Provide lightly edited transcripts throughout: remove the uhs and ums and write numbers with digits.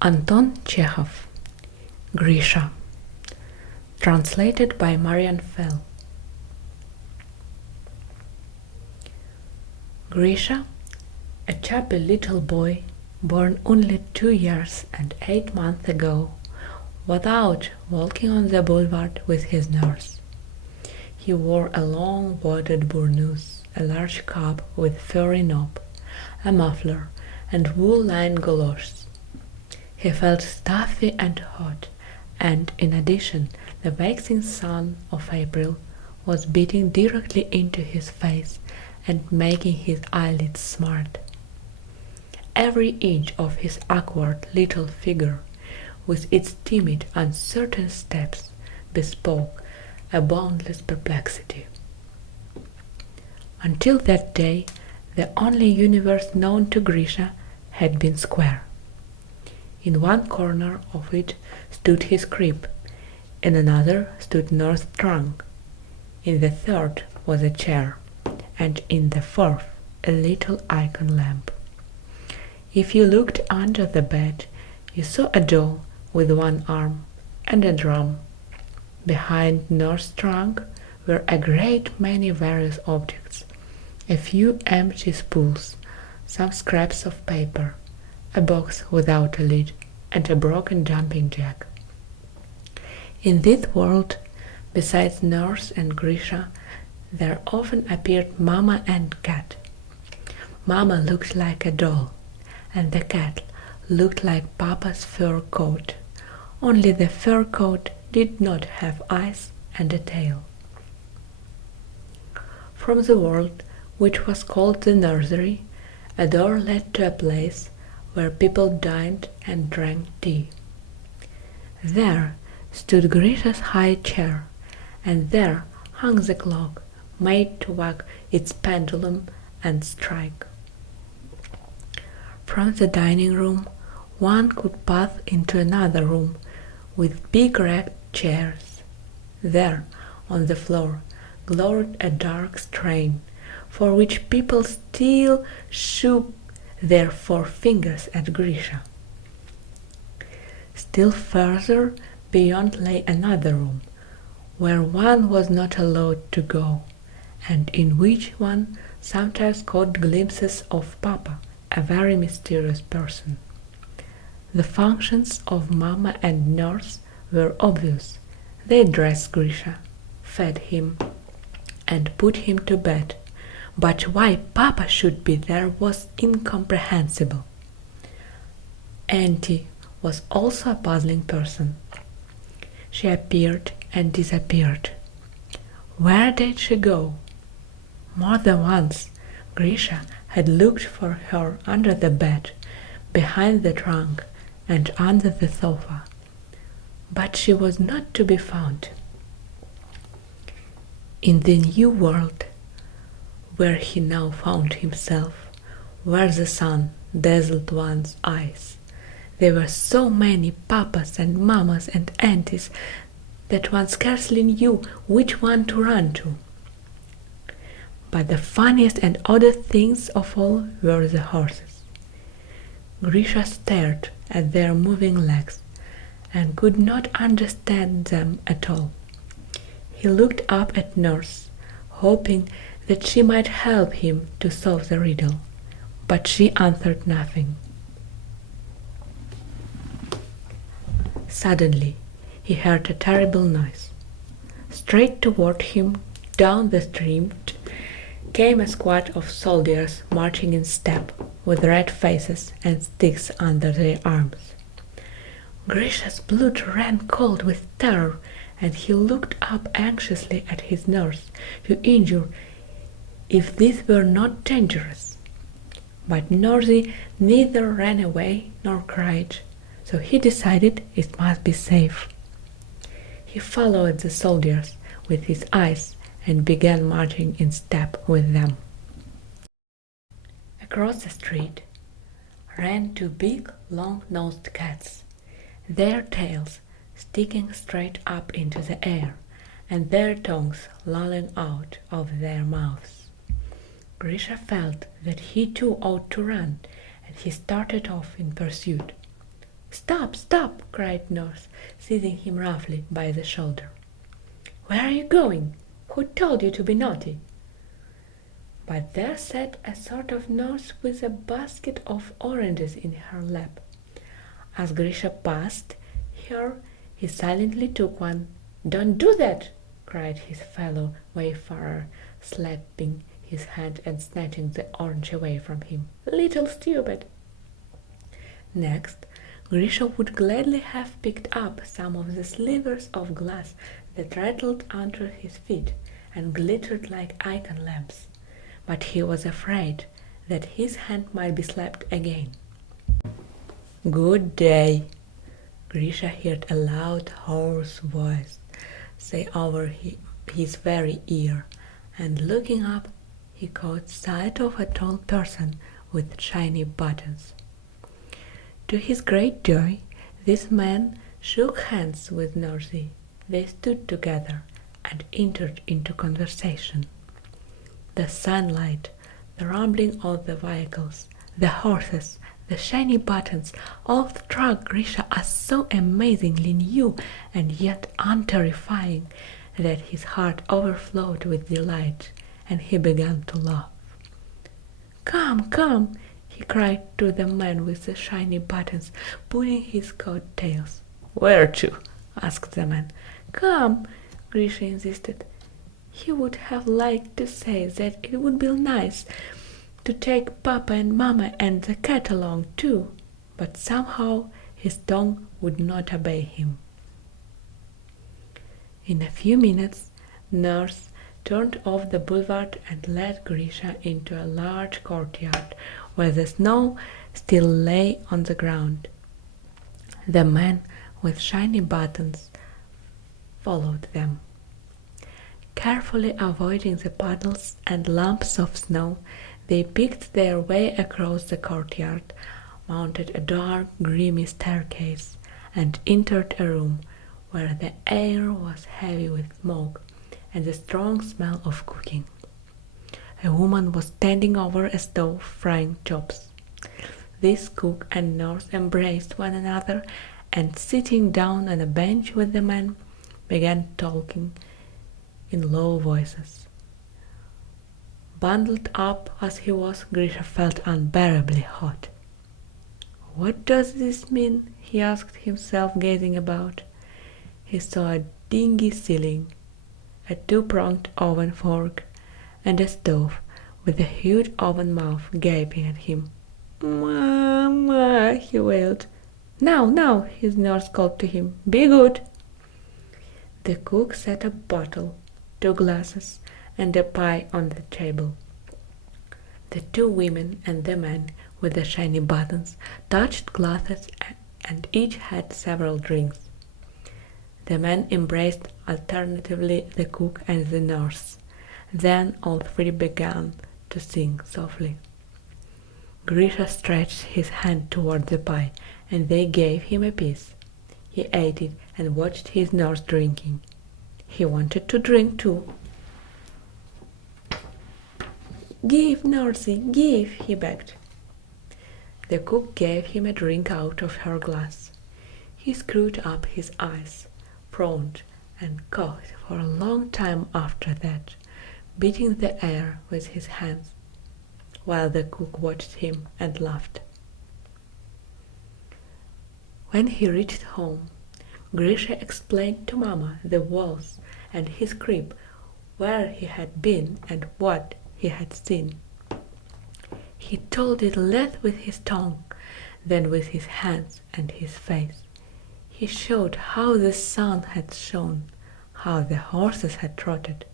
Anton Chekhov Grisha. Translated by Marian Fell. Grisha, a chubby little boy born only 2 years and 8 months ago, was out walking on the boulevard with his nurse. He wore a long bordered burnous, a large cap with furry knob, a muffler, and wool-lined galoshes. He felt stuffy and hot, and in addition the waxing sun of April was beating directly into his face and making his eyelids smart. Every inch of his awkward little figure, with its timid, uncertain steps, bespoke a boundless perplexity. Until that day, the only universe known to Grisha had been square. In one corner of it stood his crib, in another stood Nurse's trunk, in the third was a chair, and in the fourth a little icon lamp. If you looked under the bed, you saw a doll with one arm and a drum. Behind Nurse's trunk were a great many various objects, a few empty spools, some scraps of paper, a box without a lid, and a broken jumping jack. In this world, besides Nurse and Grisha, there often appeared Mamma and Cat. Mamma looked like a doll, and the cat looked like Papa's fur coat, only the fur coat did not have eyes and a tail. From the world, which was called the nursery, a door led to a place where people dined and drank tea. There stood Grisha's high chair, and there hung the clock, made to wag its pendulum and strike. From the dining room one could pass into another room with big ragged chairs. There, on the floor, glowed a dark stain, for which people still shook their forefingers at Grisha. Still further beyond lay another room, where one was not allowed to go, and in which one sometimes caught glimpses of Papa, a very mysterious person. The functions of Mamma and Nurse were obvious. They dressed Grisha, fed him, and put him to bed, but why Papa should be there was incomprehensible. Auntie was also a puzzling person. She appeared and disappeared. Where did she go? More than once Grisha had looked for her under the bed, behind the trunk, and under the sofa, but she was not to be found. In the new world, where he now found himself, where the sun dazzled one's eyes, there were so many papas and mammas and aunties that one scarcely knew which one to run to. But the funniest and oddest things of all were the horses. Grisha stared at their moving legs and could not understand them at all. He looked up at Nurse, hoping that she might help him to solve the riddle, but she answered nothing. Suddenly he heard a terrible noise. Straight toward him, down the street, came a squad of soldiers marching in step, with red faces and sticks under their arms. Grisha's blood ran cold with terror, and he looked up anxiously at his nurse to inquire if this were not dangerous. But Nursey neither ran away nor cried, so he decided it must be safe. He followed the soldiers with his eyes and began marching in step with them. Across the street ran 2 big, long-nosed cats, their tails sticking straight up into the air, and their tongues lolling out of their mouths. Grisha felt that he too ought to run, and he started off in pursuit. "Stop, stop!" cried nurse, seizing him roughly by the shoulder. "Where are you going? Who told you to be naughty?" But there sat a sort of nurse with a basket of oranges in her lap. As Grisha passed her, he silently took one. "Don't do that!" cried his fellow wayfarer, slapping his hand and snatching the orange away from him. "Little stupid!" Next, Grisha would gladly have picked up some of the slivers of glass that rattled under his feet and glittered like icon lamps, but he was afraid that his hand might be slapped again. "Good day!" Grisha heard a loud, hoarse voice say over his very ear, and looking up, he caught sight of a tall person with shiny buttons. To his great joy, this man shook hands with Nursey. They stood together and entered into conversation. The sunlight, the rumbling of the vehicles, the horses, the shiny buttons, all struck Grisha as so amazingly new and yet unterrifying that his heart overflowed with delight, and he began to laugh. "Come, come!" he cried to the man with the shiny buttons, pulling his coat tails. "Where to?" asked the man. "Come," Grisha insisted. He would have liked to say that it would be nice to take Papa and Mama and the cat along too, but somehow his tongue would not obey him. In a few minutes, Nurse turned off the boulevard and led Grisha into a large courtyard where the snow still lay on the ground. The man with shiny buttons followed them. Carefully avoiding the puddles and lumps of snow, they picked their way across the courtyard, mounted a dark, grimy staircase, and entered a room where the air was heavy with smoke and the strong smell of cooking. A woman was standing over a stove frying chops. This cook and nurse embraced one another, and sitting down on a bench with the man, began talking in low voices. Bundled up as he was, Grisha felt unbearably hot. "What does this mean?" he asked himself, gazing about. He saw a dingy ceiling, a two-pronged oven fork, and a stove with a huge oven mouth gaping at him. "Mama!" he wailed. "Now, now!" his nurse called to him. "Be good!" The cook set a bottle, 2 glasses, and a pie on the table. The 2 women and the man with the shiny buttons touched glasses and each had several drinks. The man embraced alternately the cook and the nurse. Then all 3 began to sing softly. Grisha stretched his hand toward the pie, and they gave him a piece. He ate it and watched his nurse drinking. He wanted to drink too. "Give, Nursey, give!" he begged. The cook gave him a drink out of her glass. He screwed up his eyes, frowned, and coughed for a long time after that, beating the air with his hands, while the cook watched him and laughed. When he reached home, Grisha explained to Mama the walls and his crib, where he had been and what he had seen. He told it less with his tongue than with his hands and his face. He showed how the sun had shone, how the horses had trotted,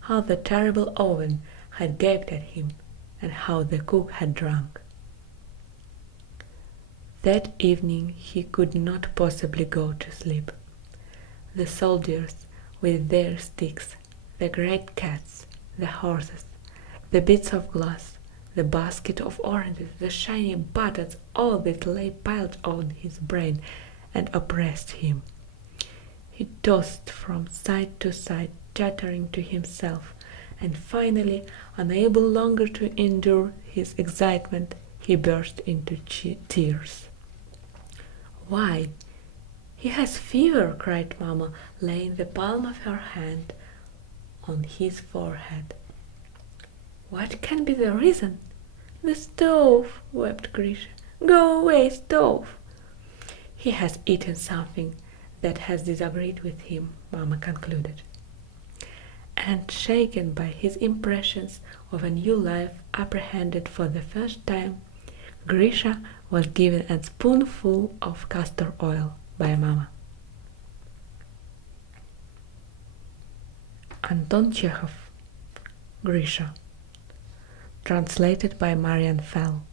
how the terrible oven had gaped at him, and how the cook had drunk. That evening he could not possibly go to sleep. The soldiers with their sticks, the great cats, the horses, the bits of glass, the basket of oranges, the shiny buttons, all this lay piled on his brain and oppressed him. He tossed from side to side, chattering to himself, and finally, unable longer to endure his excitement, he burst into tears. Why, he has fever, cried Mamma, laying the palm of her hand on his forehead. What can be the reason? The stove, wept Grisha. Go away, stove. He has eaten something that has disagreed with him, Mamma concluded. And shaken by his impressions of a new life apprehended for the first time, Grisha was given a spoonful of castor oil by Mamma. Anton Chekhov Grisha, translated by Marian Fell.